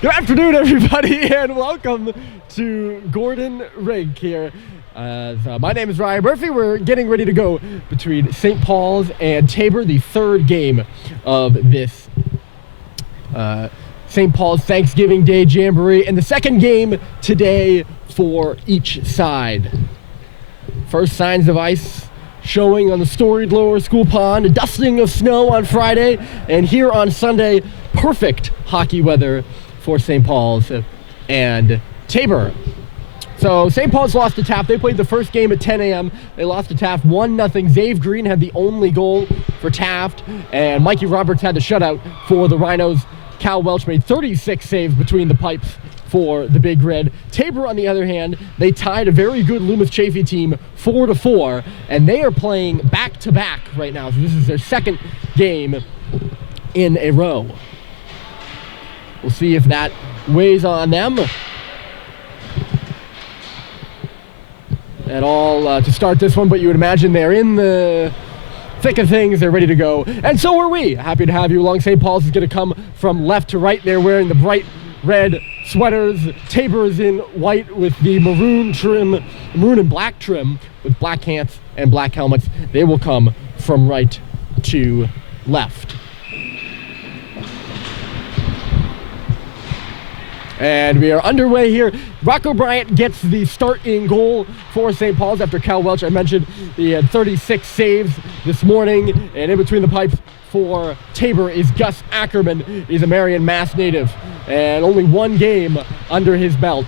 Good afternoon, everybody, and welcome to Gordon Rink here. My name is Ryan Murphy. We're getting ready to go between St. Paul's and Tabor, the third game of this St. Paul's Thanksgiving Day Jamboree, and the second game today for each side. First signs of ice showing on the storied lower school pond, a dusting of snow on Friday, and here on Sunday, perfect hockey weather for St. Paul's and Tabor. So St. Paul's lost to Taft. They played the first game at 10 a.m. They lost to Taft 1-0. Zave Green had the only goal for Taft, and Mikey Roberts had the shutout for the Rhinos. Cal Welch made 36 saves between the pipes for the Big Red. Tabor, on the other hand, they tied a very good Loomis Chaffee team 4-4, and they are playing back-to-back right now. So this is their second game in a row. We'll see if that weighs on them at all to start this one, but you would imagine they're in the thick of things. They're ready to go, and so are we. Happy to have you along. St. Paul's is going to come from left to right. They're wearing the bright red sweaters. Tabor is in white with the maroon and black trim with black pants and black helmets. They will come from right to left. And we are underway here. Rocco Bryant gets the start-in goal for St. Paul's after Cal Welch. I mentioned he had 36 saves this morning. And in between the pipes for Tabor is Gus Ackerman. He's a Marion, Mass native, and only one game under his belt.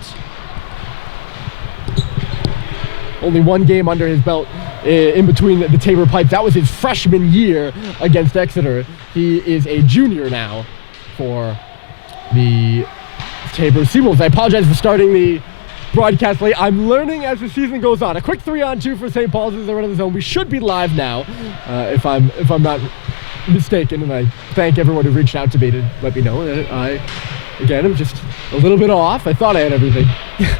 Only one game under his belt in between the Tabor pipes. That was his freshman year against Exeter. He is a junior now for the Tabor Seawolves. I apologize for starting the broadcast late. I'm learning as the season goes on. A quick 3-on-2 for St. Paul's as they run in the zone. We should be live now, if I'm not mistaken. And I thank everyone who reached out to me to let me know that I'm just a little bit off. I thought I had everything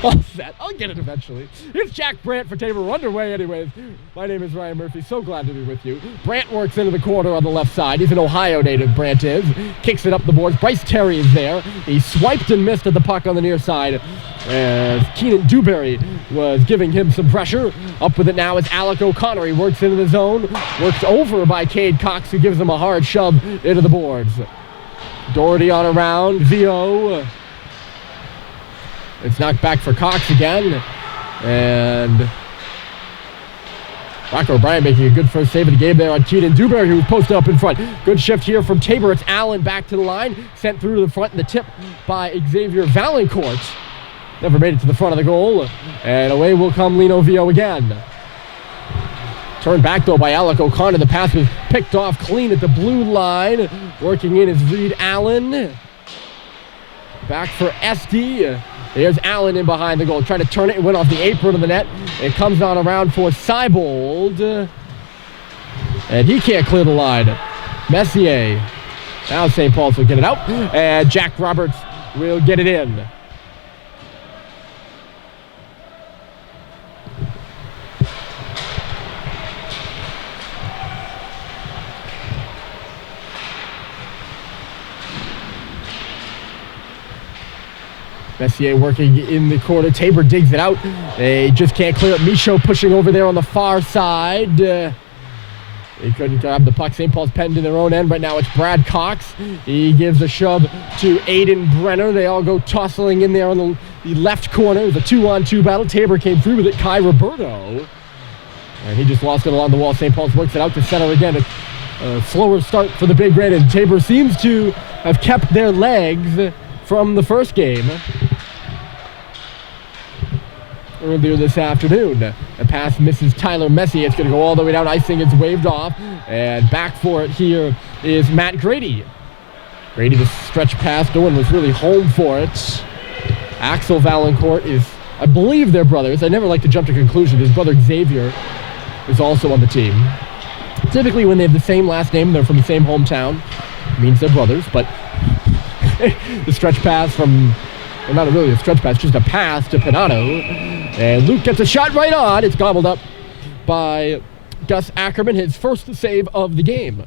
all set. I'll get it eventually. It's Jack Brandt for Tabor. We're underway anyways. My name is Ryan Murphy. So glad to be with you. Brandt works into the corner on the left side. He's an Ohio native, Brandt is. Kicks it up the boards. Bryce Terry is there. He swiped and missed at the puck on the near side as Keenan Dewberry was giving him some pressure. Up with it now is Alec O'Connor. He works into the zone. Works over by Cade Cox, who gives him a hard shove into the boards. Doherty on around, VO. It's knocked back for Cox again. And Rocco O'Brien making a good first save of the game there on Keenan Dewberry, who was posted up in front. Good shift here from Tabor. It's Allen back to the line. Sent through to the front, and the tip by Xavier Valancourt. Never made it to the front of the goal. And away will come Lino VO again. Turned back, though, by Alec O'Connor. The pass was picked off clean at the blue line. Working in is Reed Allen. Back for SD. There's Allen in behind the goal. Trying to turn it. It went off the apron of the net. It comes on around for Seibold. And he can't clear the line. Messier. Now St. Paul's will get it out. And Jack Roberts will get it in. Messier working in the corner. Tabor digs it out. They just can't clear it. Michaud pushing over there on the far side. They couldn't grab the puck. St. Paul's penned in their own end. Right now it's Brad Cox. He gives a shove to Aiden Brenner. They all go tussling in there on the left corner. The 2-on-2 battle. Tabor came through with it. Kai Roberto. And he just lost it along the wall. St. Paul's works it out to center again. A slower start for the Big Red, and Tabor seems to have kept their legs from the first game earlier this afternoon. The pass misses Tyler Messier. It's going to go all the way down. Icing is waved off, and back for it here is Matt Grady. Grady, the stretch pass. No one was really home for it. Axel Valancourt is, I believe they're brothers. I never like to jump to conclusions. His brother Xavier is also on the team. Typically when they have the same last name, they're from the same hometown, it means they're brothers, but the stretch pass from, well, not really a stretch pass, just a pass to Pinato. And Luke gets a shot right on. It's gobbled up by Gus Ackerman, his first save of the game.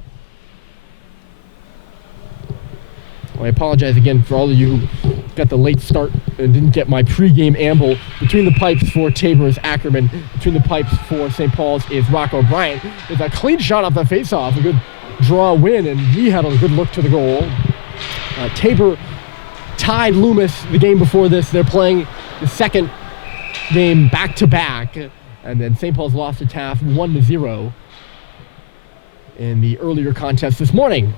I apologize again for all of you who got the late start and didn't get my pregame amble. Between the pipes for Tabor is Ackerman. Between the pipes for St. Paul's is Rocco Bryant. It's a clean shot off the faceoff, a good draw win, and he had a good look to the goal. Tabor tied Loomis the game before this. They're playing the second game back-to-back, and then St. Paul's lost to Taft 1-0 in the earlier contest this morning.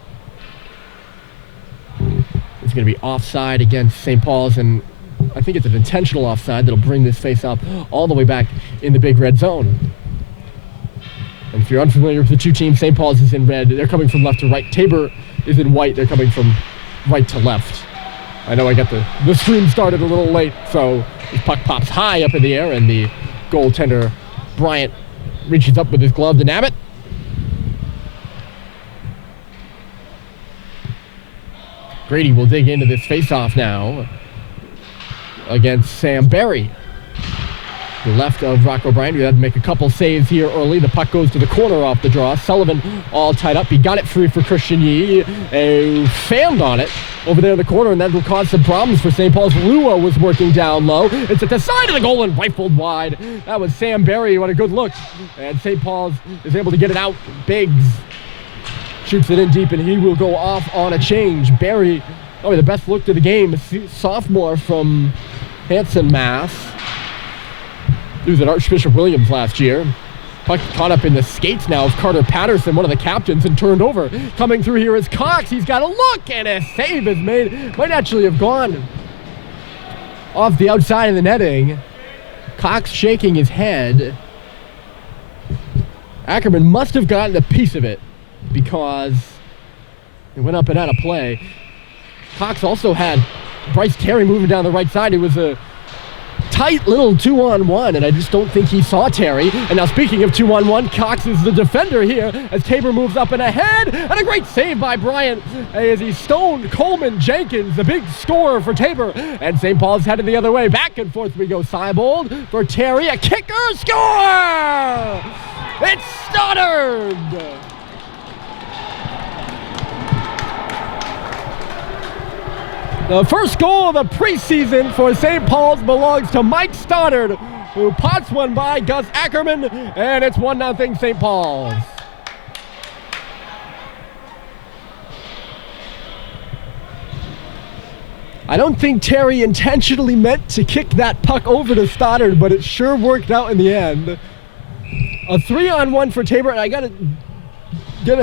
It's going to be offside against St. Paul's, and I think it's an intentional offside that'll bring this face-off all the way back in the big red zone. And if you're unfamiliar with the two teams, St. Paul's is in red. They're coming from left to right. Tabor is in white. They're coming from right to left. I know I got the stream started a little late, so the puck pops high up in the air, and the goaltender, Bryant, reaches up with his glove to nab it. Grady will dig into this face-off now against Sam Berry. The left of Rocco Bryant, who had to make a couple saves here early. The puck goes to the corner off the draw. Sullivan all tied up. He got it free for Christian Yee. Failed on it over there in the corner, and that will cause some problems for St. Paul's. Lua was working down low. It's at the side of the goal and rifled wide. That was Sam Berry. What a good look. And St. Paul's is able to get it out. Biggs shoots it in deep, and he will go off on a change. Berry, the best look to the game. Sophomore from Hanson, Mass. He was at Archbishop Williams last year. Puck caught up in the skates now of Carter Patterson, one of the captains, and turned over. Coming through here is Cox. He's got a look, and a save is made. Might actually have gone off the outside of the netting. Cox shaking his head. Ackerman must have gotten a piece of it because it went up and out of play. Cox also had Bryce Terry moving down the right side. It was a tight little 2-on-1, and I just don't think he saw Terry. And now, speaking of 2-on-1, Cox is the defender here as Tabor moves up and ahead, and a great save by Bryant as he stoned Coleman Jenkins, the big scorer for Tabor. And St. Paul's headed the other way. Back and forth we go. Seibold for Terry, a kicker, score! It's Stoddard! The first goal of the preseason for St. Paul's belongs to Mike Stoddard, who pots one by Gus Ackerman, and it's 1-0 St. Paul's. I don't think Terry intentionally meant to kick that puck over to Stoddard, but it sure worked out in the end. A 3-on-1 for Tabor, and I gotta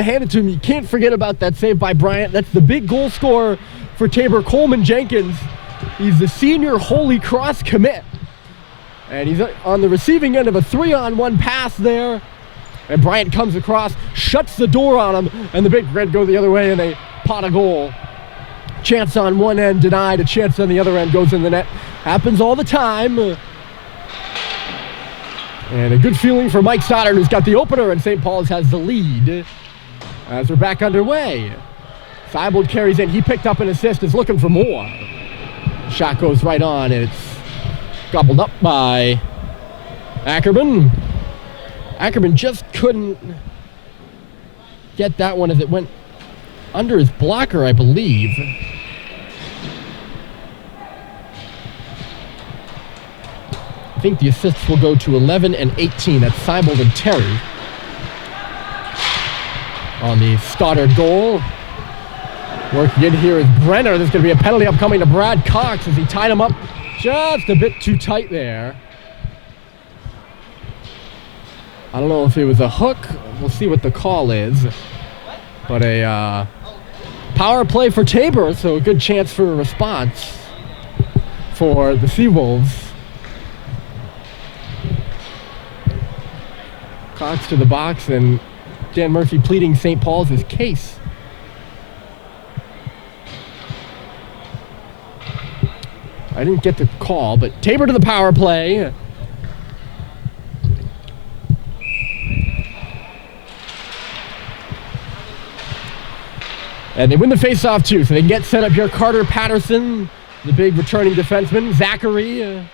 hand it to him. You can't forget about that save by Bryant. That's the big goal scorer for Tabor, Coleman Jenkins. He's the senior Holy Cross commit. And he's on the receiving end of a 3-on-1 pass there. And Bryant comes across, shuts the door on him, and the Big Red go the other way, and they pot a goal. Chance on one end denied, a chance on the other end goes in the net. Happens all the time. And a good feeling for Mike Stoddard, who's got the opener, and St. Paul's has the lead as we're back underway. Seibold carries in. He picked up an assist, is looking for more. Shot goes right on, and it's gobbled up by Ackerman. Ackerman just couldn't get that one as it went under his blocker, I believe. I think the assists will go to 11 and 18. That's Seibold and Terry on the Stoddard goal. Working in here is Brenner. There's going to be a penalty upcoming to Brad Cox as he tied him up just a bit too tight there. I don't know if it was a hook. We'll see what the call is. But a power play for Tabor, so a good chance for a response for the Seawolves. Cox to the box, and Dan Murphy pleading St. Paul's case. I didn't get the call, but Tabor to the power play. And they win the face-off too, so they can get set up here. Carter Patterson, the big returning defenseman. Zachary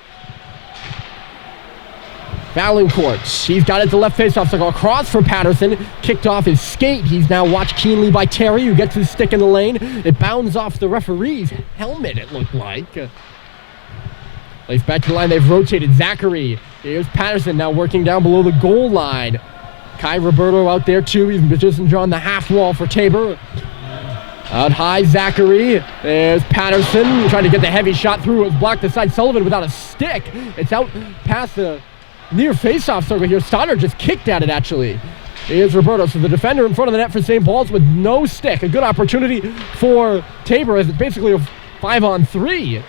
Valancourt, he's got it to left face-off circle. Across for Patterson. Kicked off his skate. He's now watched keenly by Terry, who gets his stick in the lane. It bounds off the referee's helmet, it looked like. Plays back to the line. They've rotated. Zachary. Here's Patterson now working down below the goal line. Kai Roberto out there, too. He's just drawn the half wall for Tabor. Out high, Zachary. There's Patterson trying to get the heavy shot through. It was blocked aside. Sullivan without a stick. It's out past the near face-off circle here. Stoddard just kicked at it, actually. Here's Roberto. So the defender in front of the net for St. Paul's with no stick. A good opportunity for Tabor as it's basically a 5-on-3.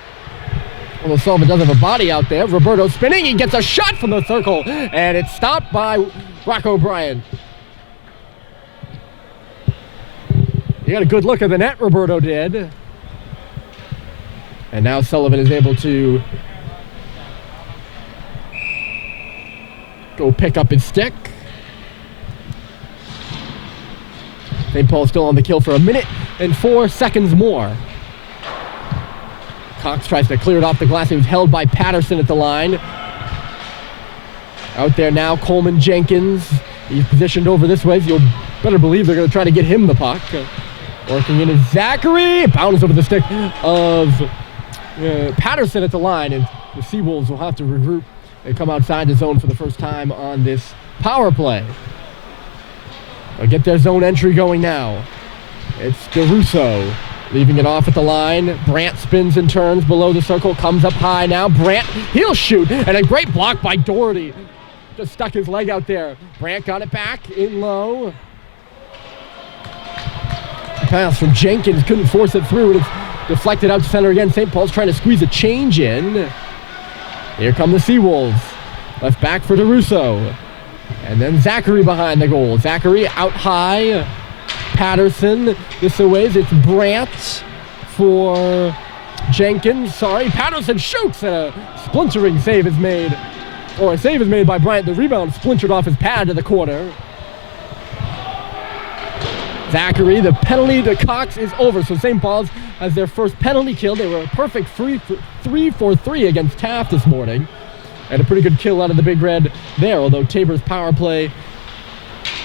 Although Sullivan does have a body out there. Roberto spinning. He gets a shot from the circle. And it's stopped by Brock O'Brien. He got a good look at the net, Roberto did. And now Sullivan is able to go pick up his stick. St. Paul still on the kill for 1 minute and 4 seconds more. Cox tries to clear it off the glass. He was held by Patterson at the line. Out there now, Coleman Jenkins. He's positioned over this way, so you'll better believe they're going to try to get him the puck. Working in is Zachary. Bounds over the stick of Patterson at the line, and the Seawolves will have to regroup and come outside the zone for the first time on this power play. They'll get their zone entry going now. It's DeRusso leaving it off at the line. Brandt spins and turns below the circle, comes up high now. Brandt, he'll shoot, and a great block by Doherty. Just stuck his leg out there. Brandt got it back in low. Pass from Jenkins, couldn't force it through, and it's deflected out to center again. St. Paul's trying to squeeze a change in. Here come the Seawolves. Left back for DeRusso. And then Zachary behind the goal. Zachary out high. Patterson this away. It's Brandt for Jenkins. Patterson shoots, and a splintering save is made. Or a save is made by Bryant. The rebound splintered off his pad to the corner. Zachary, the penalty to Cox is over. So St. Paul's has their first penalty kill. They were a perfect 3-for-3 against Taft this morning. And a pretty good kill out of the Big Red there, although Tabor's power play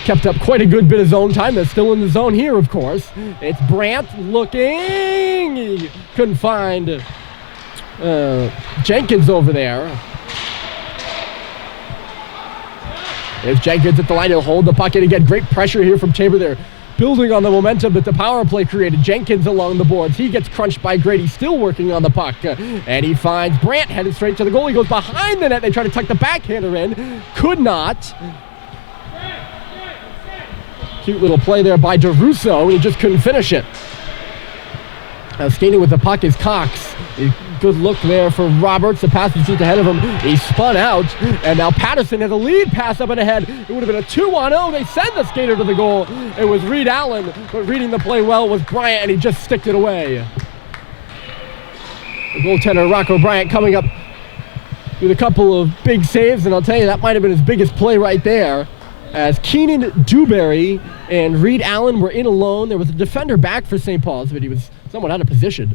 kept up quite a good bit of zone time. They're still in the zone here, of course. It's Brandt looking. He couldn't find Jenkins over there. There's Jenkins at the line. He'll hold the puck and again. Great pressure here from Tabor there. Building on the momentum that the power play created. Jenkins along the boards. He gets crunched by Grady, still working on the puck. And he finds Brandt headed straight to the goal. He goes behind the net. They try to tuck the backhander in. Could not. Cute little play there by DeRusso, and he just couldn't finish it. Now skating with the puck is Cox. A good look there for Roberts. The pass is just ahead of him. He spun out, and now Patterson has a lead pass up and ahead. It would have been a 2-on-0. They send the skater to the goal. It was Reed Allen, but reading the play well was Bryant, and he just sticked it away. The goaltender, Rocco Bryant, coming up with a couple of big saves, and I'll tell you, that might have been his biggest play right there. As Keenan Dewberry and Reed Allen were in alone. There was a defender back for St. Paul's, but he was somewhat out of position.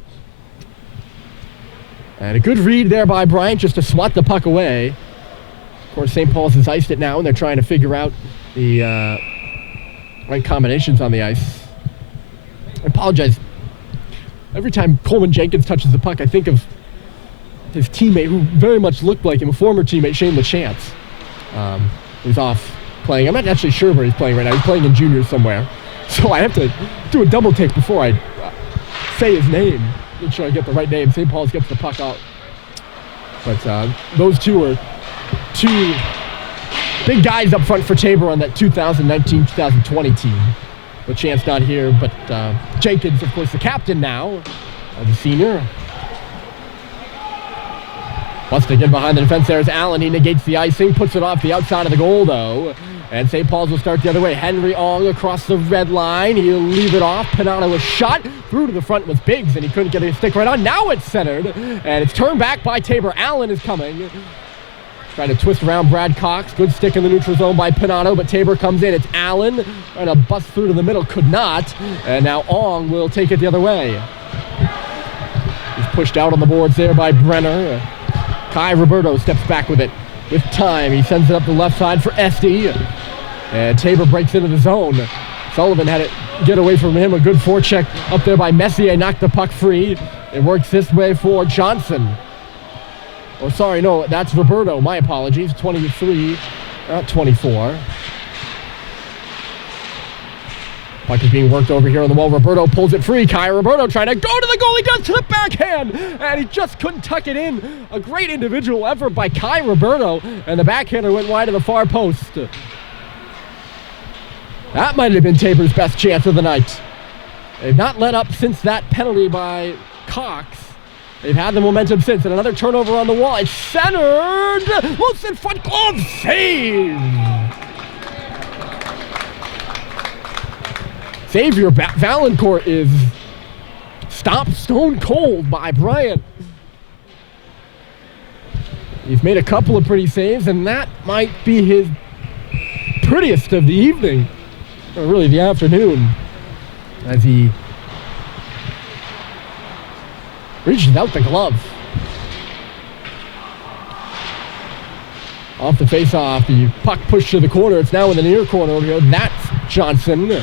And a good read there by Bryant just to swat the puck away. Of course, St. Paul's has iced it now, and they're trying to figure out the right combinations on the ice. I apologize. Every time Coleman Jenkins touches the puck, I think of his teammate, who very much looked like him, a former teammate, Shane LaChance. Who's off playing. I'm not actually sure where he's playing right now. He's playing in juniors somewhere. So I have to do a double take before I say his name. Make sure I get the right name. St. Paul's gets the puck out. But those two are two big guys up front for Tabor on that 2019-2020 team. LaChance not here, but Jenkins, of course, the captain now, the senior. Wants to get behind the defense. There's Allen. He negates the icing, puts it off the outside of the goal, though. And St. Paul's will start the other way. Henry Ong across the red line. He'll leave it off. Panano was shot. Through to the front was Biggs, and he couldn't get his stick right on. Now it's centered, and it's turned back by Tabor. Allen is coming. Trying to twist around Brad Cox. Good stick in the neutral zone by Panano, but Tabor comes in. It's Allen trying to bust through to the middle. Could not. And now Ong will take it the other way. He's pushed out on the boards there by Brenner. Kai Roberto steps back with it. with time. He sends it up the left side for Esty. And Tabor breaks into the zone. Sullivan had it get away from him. A good forecheck up there by Messier. Knocked the puck free. It works this way for Johnson. Oh, sorry, no, that's Roberto. My apologies. 23, not 24. Puck is being worked over here on the wall. Roberto pulls it free. Kai Roberto trying to go to the goal. He does to the backhand, and he just couldn't tuck it in. A great individual effort by Kai Roberto, and the backhander went wide of the far post. That might have been Tabor's best chance of the night. They've not let up since that penalty by Cox. They've had the momentum since, and another turnover on the wall. It's centered. Loose in front, glove save. Xavier Valancourt is stopped stone cold by Bryant. He's made a couple of pretty saves, and that might be his prettiest of the evening, or really the afternoon, as he reaches out the glove. Off the face-off, the puck pushed to the corner. It's now in the near corner over here. That's Johnson.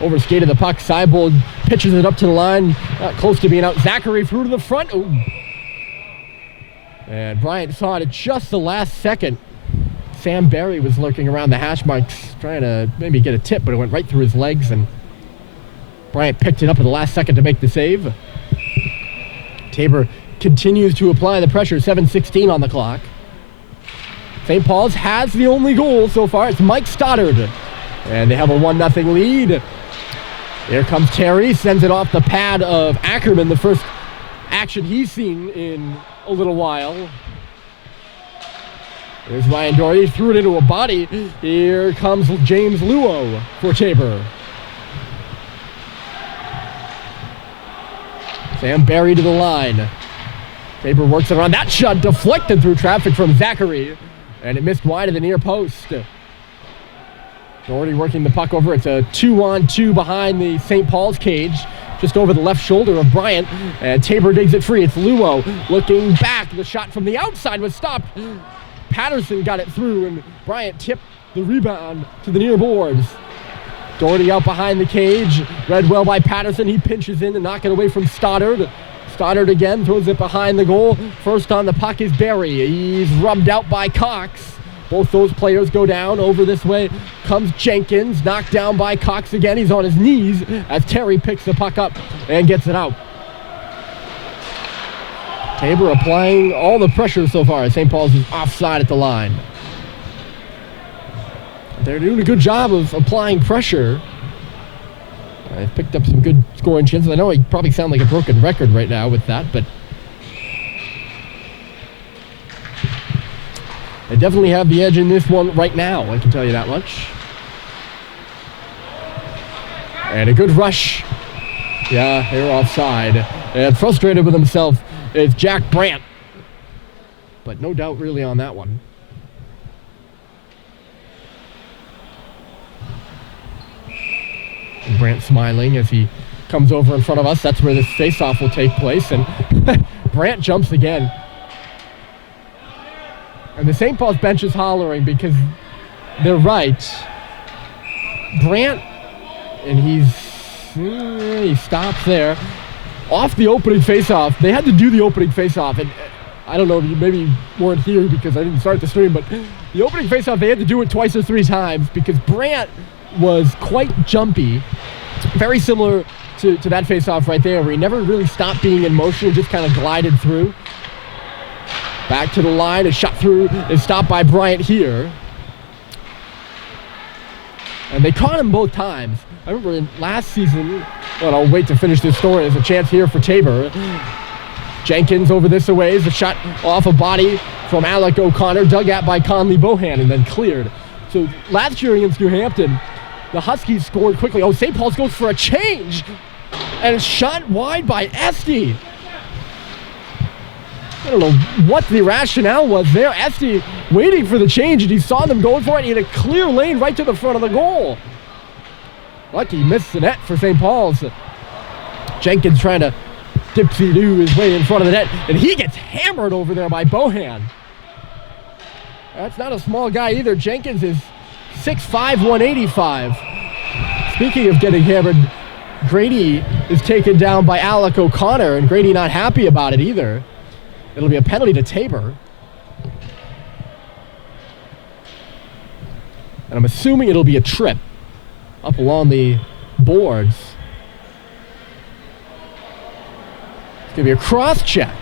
Overskated the puck. Seibold pitches it up to the line. Not close to being out. Zachary through to the front. Ooh. And Bryant saw it at just the last second. Sam Barry was lurking around the hash marks, trying to maybe get a tip, but it went right through his legs, and Bryant picked it up at the last second to make the save. Tabor continues to apply the pressure. 7:16 on the clock. St. Paul's has the only goal so far. It's Mike Stoddard. And they have a 1-0 lead. Here comes Terry, sends it off the pad of Ackerman, the first action he's seen in a little while. There's Ryan Doherty, threw it into a body. Here comes James Luo for Tabor. Sam Barry to the line. Tabor works it around. That shot deflected through traffic from Zachary, and it missed wide of the near post. Doherty working the puck over. It's a 2-on-2 behind the St. Paul's cage, just over the left shoulder of Bryant, and Tabor digs it free. It's Luo looking back. The shot from the outside was stopped. Patterson got it through, and Bryant tipped the rebound to the near boards. Doherty out behind the cage, read well by Patterson. He pinches in to knock it away from Stoddard. Stoddard again throws it behind the goal. First on the puck is Barry. He's rubbed out by Cox. Both those players go down. Over this way comes Jenkins, knocked down by Cox again. He's on his knees as Terry picks the puck up and gets it out. Tabor applying all the pressure so far. St. Paul's is offside at the line. They're doing a good job of applying pressure. They've picked up some good scoring chances. I know I probably sound like a broken record right now with that, but they definitely have the edge in this one right now, I can tell you that much. And a good rush. Yeah, they're offside. And frustrated with himself is Jack Brandt. But no doubt really on that one. And Brandt smiling as he comes over in front of us. That's where this face-off will take place. And Brandt jumps again. And the St. Paul's bench is hollering because they're right. Brandt, and he stops there. Off the opening faceoff, they had to do the opening faceoff, and I don't know, maybe you weren't here because I didn't start the stream, but the opening faceoff, they had to do it twice or three times because Brandt was quite jumpy. Very similar to that faceoff right there, where he never really stopped being in motion, just kind of glided through. Back to the line, a shot through is stopped by Bryant here. And they caught him both times. I remember in last season, well, I'll wait to finish this story. There's a chance here for Tabor. Jenkins over this away is a shot off a body from Alec O'Connor, dug at by Conley Bohan and then cleared. So last year against New Hampton, the Huskies scored quickly. Oh, St. Paul's goes for a change. And it's shot wide by Esty. I don't know what the rationale was there. Esty waiting for the change, and he saw them going for it. He had a clear lane right to the front of the goal. Lucky missed the net for St. Paul's. Jenkins trying to dipsy-do his way in front of the net, and he gets hammered over there by Bohan. That's not a small guy either. Jenkins is 6'5", 185. Speaking of getting hammered, Grady is taken down by Alec O'Connor, and Grady not happy about it either. It'll be a penalty to Tabor. And I'm assuming it'll be a trip up along the boards. It's going to be a cross check.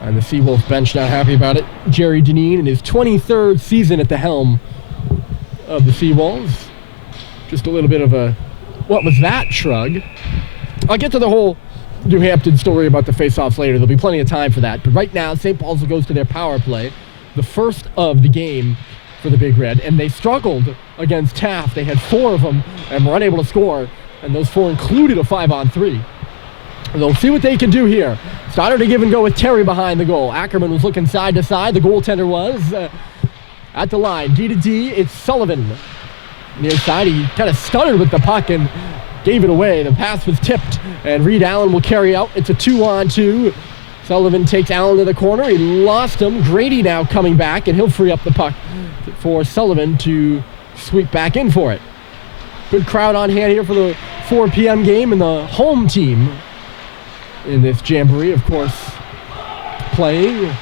And the Seawolves bench not happy about it. Jerry Deneen in his 23rd season at the helm of the Seawolves. Just a little bit of a, what was that, shrug. I'll get to the whole New Hampton story about the face-offs later. There'll be plenty of time for that. But right now, St. Paul's goes to their power play. The first of the game for the Big Red. And they struggled against Taft. They had 4 of them and were unable to score. And those 4 included a 5-on-3. They'll see what they can do here. Started to give and go with Terry behind the goal. Ackerman was looking side to side. The goaltender was at the line. D to D, it's Sullivan. Near side, he kind of stuttered with the puck and gave it away. The pass was tipped, and Reed Allen will carry out. It's a 2-on-2. Sullivan takes Allen to the corner. He lost him. Grady now coming back, and he'll free up the puck for Sullivan to sweep back in for it. Good crowd on hand here for the 4 p.m. game, and the home team in this jamboree, of course, playing.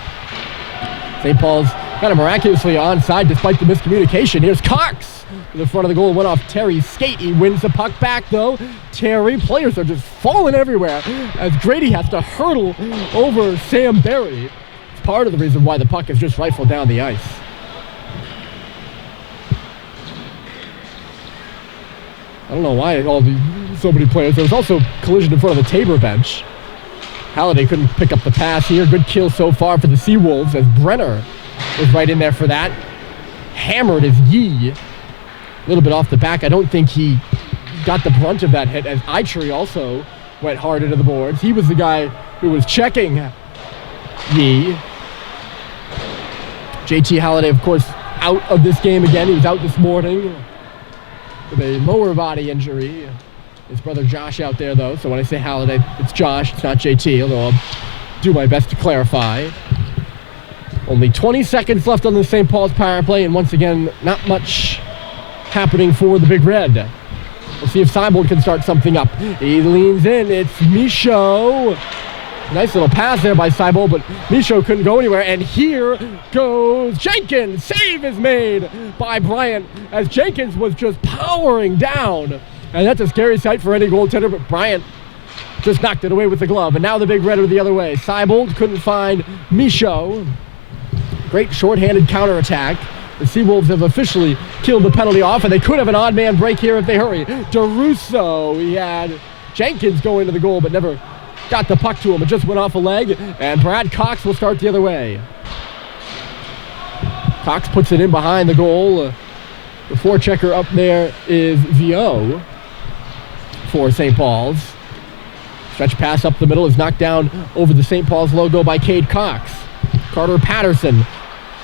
St. Paul's kind of miraculously onside despite the miscommunication. Here's Cox to the front of the goal. Went off Terry's skate. He wins the puck back, though. Terry, players are just falling everywhere as Grady has to hurdle over Sam Berry. It's part of the reason why the puck is just rifled down the ice. I don't know why so many players. There was also collision in front of the Tabor bench. Halliday couldn't pick up the pass here. Good kill so far for the Seawolves as Brenner was right in there for that. Hammered as Yee. A little bit off the back. I don't think he got the brunt of that hit as Eitri also went hard into the boards. He was the guy who was checking Yee. JT Halliday, of course, out of this game again. He was out this morning with a lower body injury. His brother Josh out there, though, so when I say Halliday, it's Josh, it's not JT, although I'll do my best to clarify. Only 20 seconds left on the St. Paul's power play, and once again, not much happening for the Big Red. We'll see if Seawolves can start something up. He leans in, it's Michaud. Nice little pass there by Seawolves, but Michaud couldn't go anywhere, and here goes Jenkins. Save is made by Bryant as Jenkins was just powering down. And that's a scary sight for any goaltender, but Bryant just knocked it away with the glove. And now the Big Red are the other way. Seawolves couldn't find Michaud. Great shorthanded counterattack. The Seawolves have officially killed the penalty off, and they could have an odd man break here if they hurry. DeRusso, he had Jenkins go into the goal, but never got the puck to him. It just went off a leg, and Brad Cox will start the other way. Cox puts it in behind the goal. The forechecker up there is VO for St. Paul's. Stretch pass up the middle is knocked down over the St. Paul's logo by Cade Cox. Carter Patterson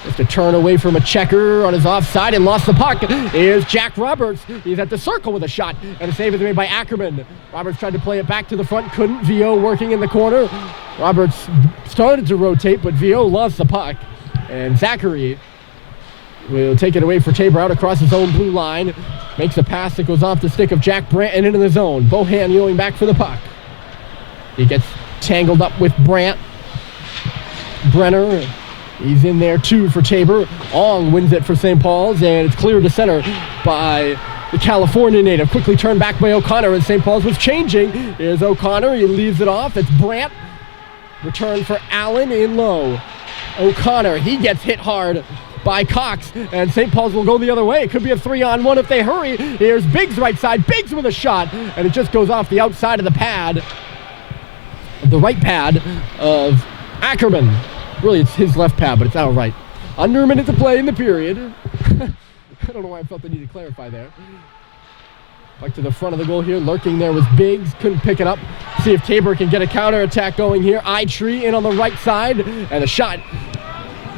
has to turn away from a checker on his offside and lost the puck. Here's Jack Roberts. He's at the circle with a shot, and a save is made by Ackerman. Roberts tried to play it back to the front, couldn't. VO working in the corner. Roberts started to rotate, but VO lost the puck. And Zachary will take it away for Tabor out across his own blue line. Makes a pass that goes off the stick of Jack Brandt and into the zone. Bohan going back for the puck. He gets tangled up with Brandt. Brenner, he's in there too for Tabor. Ong wins it for St. Paul's, and it's cleared to center by the California native. Quickly turned back by O'Connor, and St. Paul's was changing. Here's O'Connor, he leaves it off. It's Brandt. Return for Allen in low. O'Connor, he gets hit hard by Cox, and St. Paul's will go the other way. It could be a 3-on-1 if they hurry. Here's Biggs right side. Biggs with a shot, and it just goes off the outside of the pad, the right pad of Ackerman. Really, it's his left pad, but it's out right. Under a minute to play in the period. I don't know why I felt the need to clarify there. Back to the front of the goal here. Lurking there was Biggs. Couldn't pick it up. See if Tabor can get a counterattack going here. Eitri in on the right side, and the shot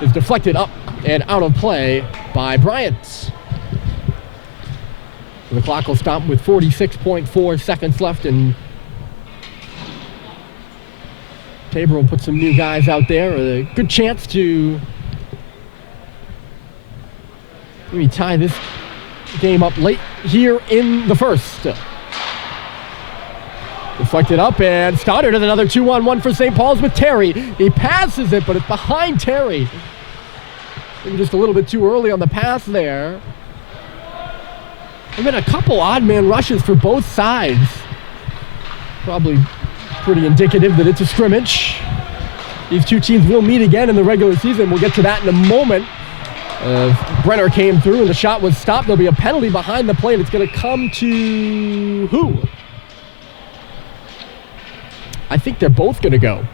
is deflected up and out of play by Bryant. The clock will stop with 46.4 seconds left, and Tabor will put some new guys out there with a good chance to maybe tie this game up late here in the first. Deflected up and Stoddard with another 2-on-1 for St. Paul's with Terry. He passes it, but it's behind Terry. Maybe just a little bit too early on the pass there. There's been a couple odd man rushes for both sides. Probably pretty indicative that it's a scrimmage. These two teams will meet again in the regular season. We'll get to that in a moment. Brenner came through and the shot was stopped. There'll be a penalty behind the play. It's going to come to who? I think they're both going to go.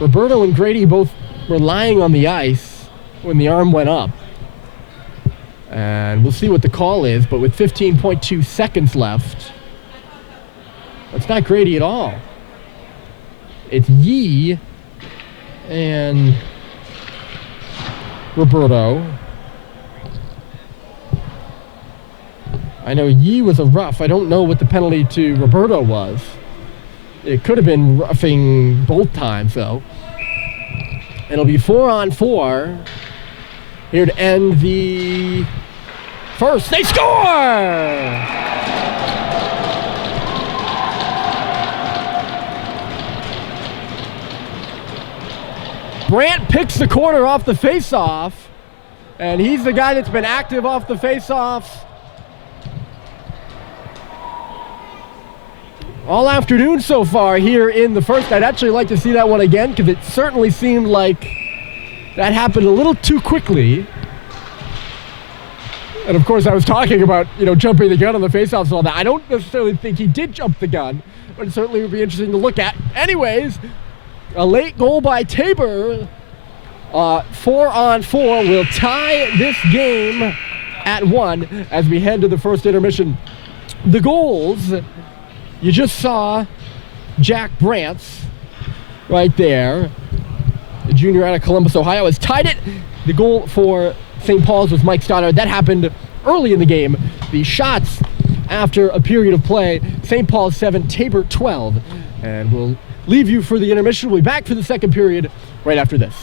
Roberto and Grady both were lying on the ice when the arm went up. And we'll see what the call is, but with 15.2 seconds left, it's not Grady at all. It's Yee and Roberto. I know Yee was a rough. I don't know what the penalty to Roberto was. It could have been roughing both times, though. It'll be 4-on-4 here to end the first. They score! Brandt picks the corner off the faceoff, and he's the guy that's been active off the faceoffs all afternoon so far here in the first. I'd actually like to see that one again because it certainly seemed like that happened a little too quickly. And of course I was talking about, jumping the gun on the faceoffs and all that. I don't necessarily think he did jump the gun, but it certainly would be interesting to look at. Anyways, a late goal by Tabor, 4-on-4, will tie this game at 1 as we head to the first intermission. The goals, you just saw Jack Brantz right there. The junior out of Columbus, Ohio, has tied it. The goal for St. Paul's was Mike Stoddard. That happened early in the game. The shots after a period of play, St. Paul's 7, Tabor 12. And we'll leave you for the intermission. We'll be back for the second period right after this.